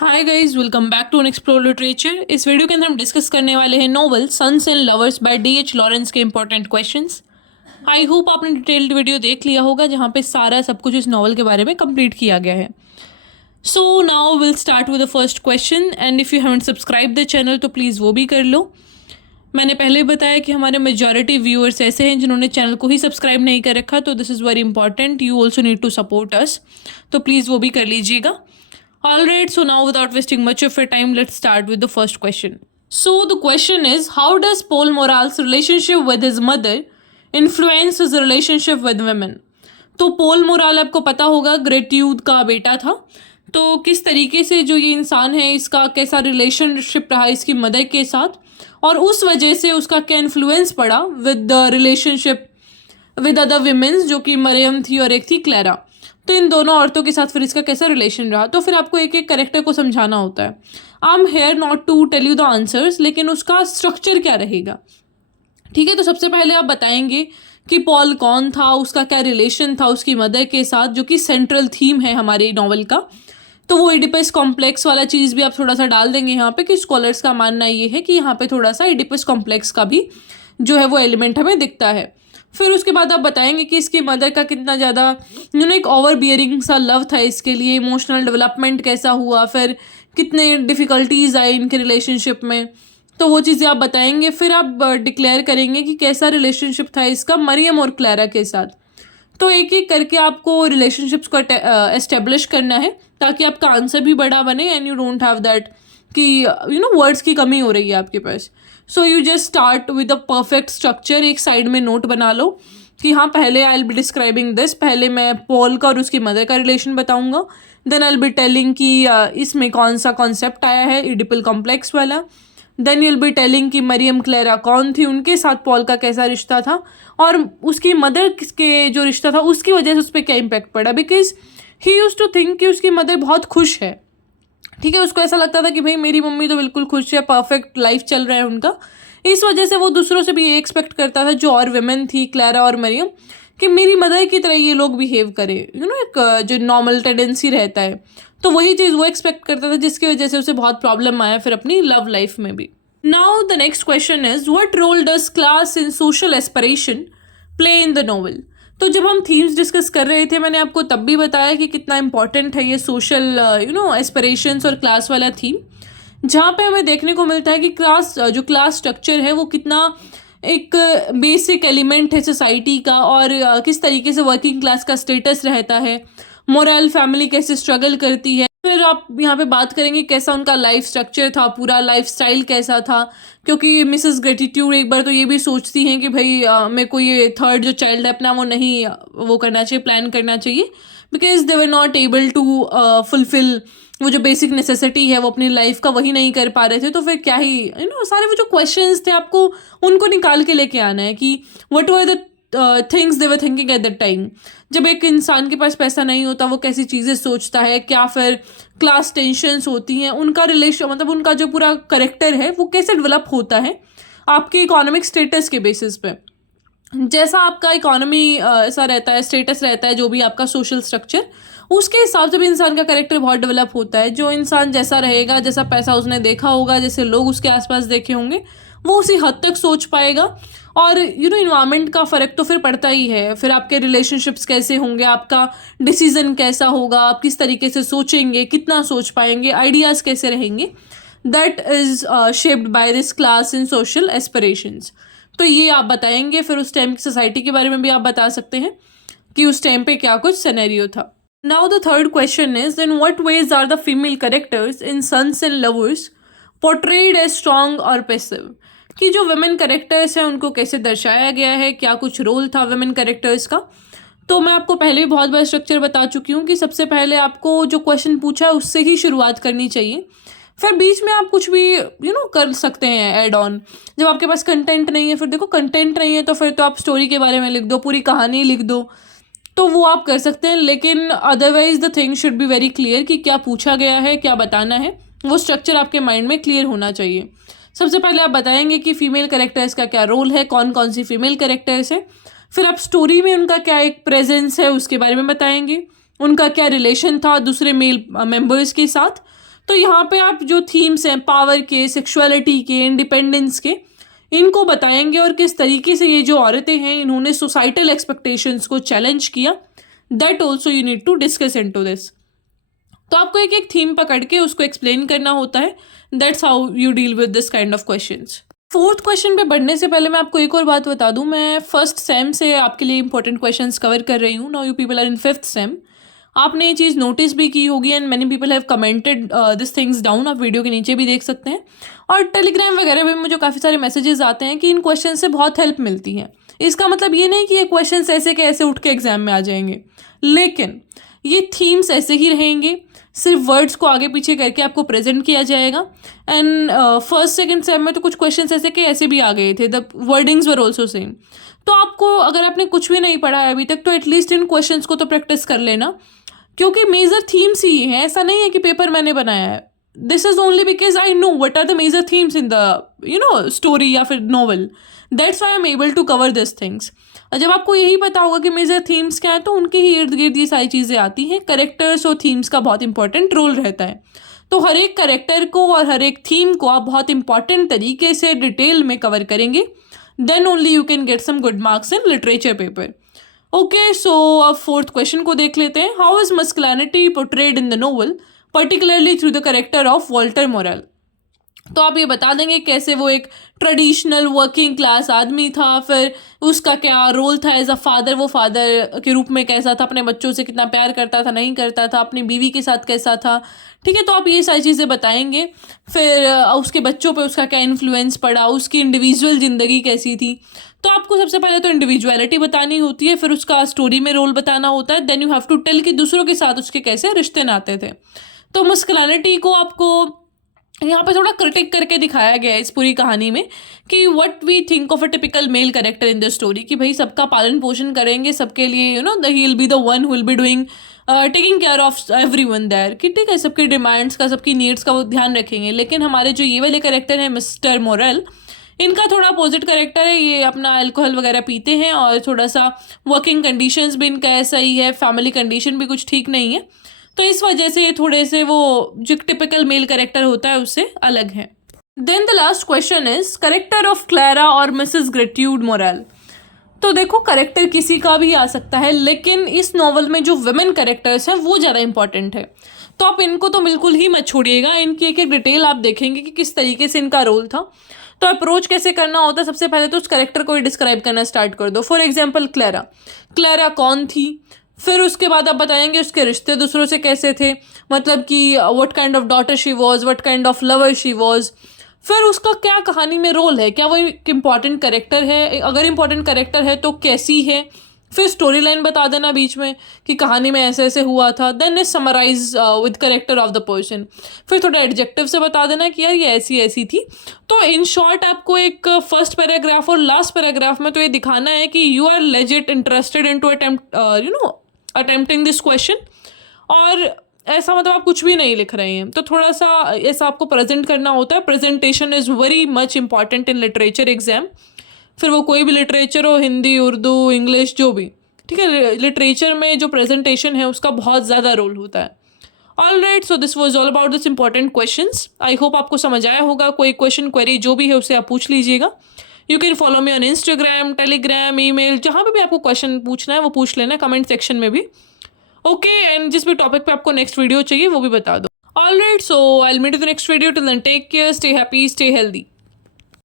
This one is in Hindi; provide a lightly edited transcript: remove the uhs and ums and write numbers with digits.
Hi guys, welcome back to explore literature. इस वीडियो के अंदर हम डिस्कस करने वाले हैं novel sons and lovers by D H. Lawrence के इंपॉर्टेंट क्वेश्चंस। आई होप आपने डिटेल्ड वीडियो देख लिया होगा जहाँ पे सारा सब कुछ इस नॉवल के बारे में कंप्लीट किया गया है। So now will start with the first question, and if you haven't subscribe the channel तो प्लीज़ वो भी कर लो। मैंने पहले बताया कि हमारे मेजॉरिटी व्यूअर्स ऐसे हैं जिन्होंने चैनल को ही सब्सक्राइब नहीं कर रखा, तो this is very important. You also need to support us, तो प्लीज़ वो भी कर लीजिएगा। Alright, so now without wasting much of your time, let's start with the first question. So the question is, how does Paul Morale's relationship with his mother influence his relationship with women? तो पोल मोराल आपको पता होगा ग्रेट्यूड का बेटा था। तो किस तरीके से जो ये इंसान है इसका कैसा रिलेशनशिप रहा इसकी मदर के साथ, और उस वजह से उसका क्या इन्फ्लुएंस पड़ा with the relationship with other women's, जो कि मरियम थी और एक थी क्लेरा। तो इन दोनों औरतों के साथ फिर इसका कैसा रिलेशन रहा, तो फिर आपको एक एक करेक्टर को समझाना होता है। I am here not to tell you the answers, लेकिन उसका स्ट्रक्चर क्या रहेगा। ठीक है, तो सबसे पहले आप बताएंगे कि पॉल कौन था, उसका क्या रिलेशन था उसकी मदर के साथ, जो कि सेंट्रल थीम है हमारे नॉवल का। तो वो इडिपस कॉम्प्लेक्स वाला चीज़ भी आप थोड़ा सा डाल देंगे यहाँ पे, कि स्कॉलर्स का मानना ये है कि यहाँ पे थोड़ा सा इडिपस कॉम्प्लेक्स का भी जो है वो एलिमेंट हमें दिखता है। फिर उसके बाद आप बताएंगे कि इसकी मदर का कितना ज़्यादा एक ओवर बियरिंग सा लव था इसके लिए, इमोशनल डेवलपमेंट कैसा हुआ, फिर कितने डिफ़िकल्टीज आए इनके रिलेशनशिप में, तो वो चीज़ें आप बताएंगे। फिर आप डिक्लेयर करेंगे कि कैसा रिलेशनशिप था इसका मरियम और क्लैरा के साथ। तो एक एक करके आपको रिलेशनशिप्स को एस्टेब्लिश करना है ताकि आपका आंसर भी बड़ा बने and you don't have that कि वर्ड्स की कमी हो रही है आपके पास। So you just start with a perfect structure. एक साइड में नोट बना लो कि हाँ, पहले I will be describing this, पहले मैं पॉल का और उसकी मदर का रिलेशन बताऊंगा, then I will be telling कि इसमें कौन सा कॉन्सेप्ट आया है इडिपल कॉम्प्लेक्स वाला, then you will be telling कि मरियम क्लेरा कौन थी, उनके साथ पॉल का कैसा रिश्ता था, और उसकी मदर के जो रिश्ता था उसकी वजह से उस पर क्या इम्पैक्ट पड़ा, because he use to think कि उसकी मदर बहुत खुश है। ठीक है, उसको ऐसा लगता था कि भाई मेरी मम्मी तो बिल्कुल खुश है, परफेक्ट लाइफ चल रहा है उनका। इस वजह से वो दूसरों से भी ये एक्सपेक्ट करता था, जो और विमेन थी क्लैरा और मरियम, कि मेरी मदर की तरह ये लोग बिहेव करे, एक जो नॉर्मल टेंडेंसी रहता है। तो वही चीज़ वो एक्सपेक्ट करता था, जिसकी वजह से उसे बहुत प्रॉब्लम आया फिर अपनी लव लाइफ में भी। Now the next question is, what role does class in social aspiration play in the novel. तो जब हम थीम्स डिस्कस कर रहे थे मैंने आपको तब भी बताया कि कितना इंपॉर्टेंट है ये सोशल एस्पिरेशंस और क्लास वाला थीम, जहाँ पे हमें देखने को मिलता है कि जो क्लास स्ट्रक्चर है वो कितना एक बेसिक एलिमेंट है सोसाइटी का, और किस तरीके से वर्किंग क्लास का स्टेटस रहता है, मोरल फैमिली कैसे स्ट्रगल करती है। फिर आप यहाँ पे बात करेंगे कैसा उनका लाइफ स्ट्रक्चर था, पूरा लाइफ स्टाइल कैसा था, क्योंकि मिसेस ग्रेटिट्यूड एक बार तो ये भी सोचती हैं कि भाई मेरे को ये थर्ड जो चाइल्ड है अपना वो नहीं वो करना चाहिए, प्लान करना चाहिए, because they were not able to fulfil वो जो बेसिक नेसेसिटी है वो अपनी लाइफ का वही नहीं कर पा रहे थे। तो फिर क्या ही सारे वो जो क्वेश्चंस थे आपको उनको निकाल के लेके आना है कि what were the things they were thinking at that time. जब एक इंसान के पास पैसा नहीं होता वो कैसी चीज़ें सोचता है, क्या फिर क्लास टेंशन्स होती हैं, उनका रिलेशन मतलब उनका जो पूरा करेक्टर है वो कैसे डेवलप होता है आपके इकोनॉमिक स्टेटस के बेसिस पे। जैसा आपका इकोनॉमी ऐसा रहता है, स्टेटस रहता है, जो भी आपका सोशल स्ट्रक्चर, उसके हिसाब से भी इंसान का कैरेक्टर बहुत डेवलप होता है। जो इंसान जैसा रहेगा, जैसा पैसा उसने देखा होगा, जैसे लोग उसके आसपास देखे होंगे, वो उसी हद तक सोच पाएगा। और इन्वायरमेंट का फ़र्क तो फिर पड़ता ही है। फिर आपके रिलेशनशिप्स कैसे होंगे, आपका डिसीजन कैसा होगा, आप किस तरीके से सोचेंगे, कितना सोच पाएंगे, आइडियाज़ कैसे रहेंगे, that is shaped by this class in social aspirations. तो ये आप बताएंगे। फिर उस टाइम की सोसाइटी के बारे में भी आप बता सकते हैं कि उस टाइम पे क्या कुछ सिनेरियो था। Now the third question is, in what ways are the female characters in Sons and Lovers portrayed as strong और पैसिव। कि जो वुमेन कैरेक्टर्स हैं उनको कैसे दर्शाया गया है, क्या कुछ रोल था वुमेन कैरेक्टर्स का। तो मैं आपको पहले भी बहुत बार स्ट्रक्चर बता चुकी हूँ कि सबसे पहले आपको जो क्वेश्चन पूछा है उससे ही शुरुआत करनी चाहिए, फिर बीच में आप कुछ भी कर सकते हैं ऐड ऑन। जब आपके पास कंटेंट नहीं है, फिर देखो कंटेंट नहीं है तो फिर तो आप स्टोरी के बारे में लिख दो, पूरी कहानी लिख दो, तो वो आप कर सकते हैं। लेकिन otherwise the thing should be very clear कि क्या पूछा गया है, क्या बताना है, वो स्ट्रक्चर आपके माइंड में क्लियर होना चाहिए। सबसे पहले आप बताएंगे कि फीमेल कैरेक्टर्स का क्या रोल है, कौन कौन सी फीमेल कैरेक्टर्स है। फिर आप स्टोरी में उनका क्या एक प्रेजेंस है उसके बारे में बताएंगे, उनका क्या रिलेशन था दूसरे मेल मेंबर्स के साथ। तो यहाँ पे आप जो थीम्स हैं पावर के, सेक्सुअलिटी के, इंडिपेंडेंस के, इनको बताएंगे और किस तरीके से ये जो औरतें हैं इन्होंने सोसाइटल एक्सपेक्टेशंस को चैलेंज किया, that also you need to discuss into this. तो आपको एक एक थीम पकड़ के उसको एक्सप्लेन करना होता है। That's how you deal with this kind of questions. Fourth question पे बढ़ने से पहले मैं आपको एक और बात बता दूं, मैं फर्स्ट सेम से आपके लिए इंपॉर्टेंट क्वेश्चंस कवर कर रही हूँ। Now you people are in fifth sem. आपने ये चीज़ नोटिस भी की होगी and many people have commented this things down, आप वीडियो के नीचे भी देख सकते हैं। और टेलीग्राम वगैरह में मुझे काफ़ी सारे मैसेजेस आते हैं कि इन क्वेश्चन से बहुत हेल्प मिलती है। इसका मतलब ये नहीं कि ये क्वेश्चन ऐसे के ऐसे उठ के एग्जाम में आ जाएंगे, लेकिन ये थीम्स ऐसे ही रहेंगे, सिर्फ वर्ड्स को आगे पीछे करके आपको प्रेजेंट किया जाएगा। एंड फर्स्ट सेकंड सेम में तो कुछ क्वेश्चंस ऐसे के ऐसे भी आ गए थे, the wordings were also same. तो आपको अगर आपने कुछ भी नहीं पढ़ा है अभी तक तो एटलीस्ट इन क्वेश्चंस को तो प्रैक्टिस कर लेना, क्योंकि मेजर थीम्स ही है। ऐसा नहीं है कि पेपर मैंने बनाया है, this is only because I know what are the major themes in the story या फिर novel, that's why I am able to cover this things. जब आपको यही पता होगा कि मेजर थीम्स क्या है तो उनके ही इर्द गिर्द ये सारी चीज़ें आती हैं। करेक्टर्स और थीम्स का बहुत इंपॉर्टेंट रोल रहता है, तो हर एक करेक्टर को और हर एक थीम को आप बहुत इंपॉर्टेंट तरीके से डिटेल में कवर करेंगे, then only you can get some good marks in literature paper. Okay, so अब फोर्थ क्वेश्चन को देख लेते हैं। How is masculinity portrayed in the novel particularly through the character of Walter Morel. तो आप ये बता देंगे कैसे वो एक ट्रेडिशनल वर्किंग क्लास आदमी था, फिर उसका क्या रोल था एज अ फादर, वो फादर के रूप में कैसा था, अपने बच्चों से कितना प्यार करता था नहीं करता था, अपनी बीवी के साथ कैसा था। ठीक है, तो आप ये सारी चीज़ें बताएंगे। फिर उसके बच्चों पे उसका क्या इन्फ्लुएंस पड़ा, उसकी इंडिविजुअल ज़िंदगी कैसी थी। तो आपको सबसे पहले तो इंडिविजुअलिटी बतानी होती है, फिर उसका स्टोरी में रोल बताना होता है, then you have to tell कि दूसरों के साथ उसके कैसे रिश्ते नाते थे। तो मस्कुलिनिटी को आपको यहाँ पे थोड़ा क्रिटिक करके दिखाया गया है इस पूरी कहानी में कि what we think of a typical male character in the story, कि भाई सबका पालन पोषण करेंगे, सबके लिए he will be the one who will be doing taking care of everyone there, कि ठीक है सबकी डिमांड्स का, सबकी नीड्स का वो ध्यान रखेंगे। लेकिन हमारे जो ये वाले कैरेक्टर हैं मिस्टर मोरेल, इनका थोड़ा अपोजिट कैरेक्टर है। ये अपना अल्कोहल वगैरह पीते हैं और थोड़ा सा वर्किंग कंडीशंस भी इनका ऐसा ही है, फैमिली कंडीशन भी कुछ ठीक नहीं है, तो इस वजह से ये थोड़े से वो जो टिपिकल मेल कैरेक्टर होता है उससे अलग है। Then the last question is character of Clara और मिसेस ग्रेट्यूड मोरेल। तो देखो कैरेक्टर किसी का भी आ सकता है, लेकिन इस नॉवल में जो वुमेन कैरेक्टर्स हैं वो ज़्यादा इंपॉर्टेंट है, तो आप इनको तो बिल्कुल ही मत छोड़िएगा। इनकी एक एक डिटेल आप देखेंगे कि किस तरीके से इनका रोल था। तो अप्रोच कैसे करना होता है, सबसे पहले तो उस कैरेक्टर को ही डिस्क्राइब करना स्टार्ट कर दो। फॉर एग्जाम्पल क्लैरा कौन थी, फिर उसके बाद आप बताएंगे उसके रिश्ते दूसरों से कैसे थे, मतलब कि what kind of daughter she was, what kind of lover she was, फिर उसका क्या कहानी में रोल है, क्या वो एक इम्पॉर्टेंट कैरेक्टर है, अगर इम्पॉर्टेंट कैरेक्टर है तो कैसी है, फिर स्टोरी लाइन बता देना बीच में कि कहानी में ऐसे ऐसे हुआ था, then is summarise with character of the person, फिर थोड़ा एडजेक्टिव से बता देना कि यार ये ऐसी ऐसी थी। तो इन शॉर्ट आपको एक फर्स्ट पैराग्राफ और लास्ट पैराग्राफ में तो ये दिखाना है कि you are legit interested in to attempting this question, और ऐसा मतलब आप कुछ भी नहीं लिख रहे हैं। तो थोड़ा सा ऐसा आपको प्रेजेंट करना होता है। Presentation is very much important in literature exam, फिर वो कोई भी लिटरेचर हो, हिंदी, उर्दू, इंग्लिश, जो भी, ठीक है, लिटरेचर में जो प्रेजेंटेशन है उसका बहुत ज़्यादा रोल होता है। All right, so this was all about this important questions. I hope आपको समझ आया होगा। कोई क्वेश्चन क्वेरी जो भी है उसे आप पूछ लीजिएगा। You can follow me on Instagram, Telegram, email, जहाँ पे भी आपको क्वेश्चन पूछना है वो पूछ लेना, कमेंट सेक्शन में भी। ओके, एंड जिस भी टॉपिक पे आपको नेक्स्ट वीडियो चाहिए वो भी बता दो। All right, so I will meet you the next video. Till then take care, stay happy, stay healthy.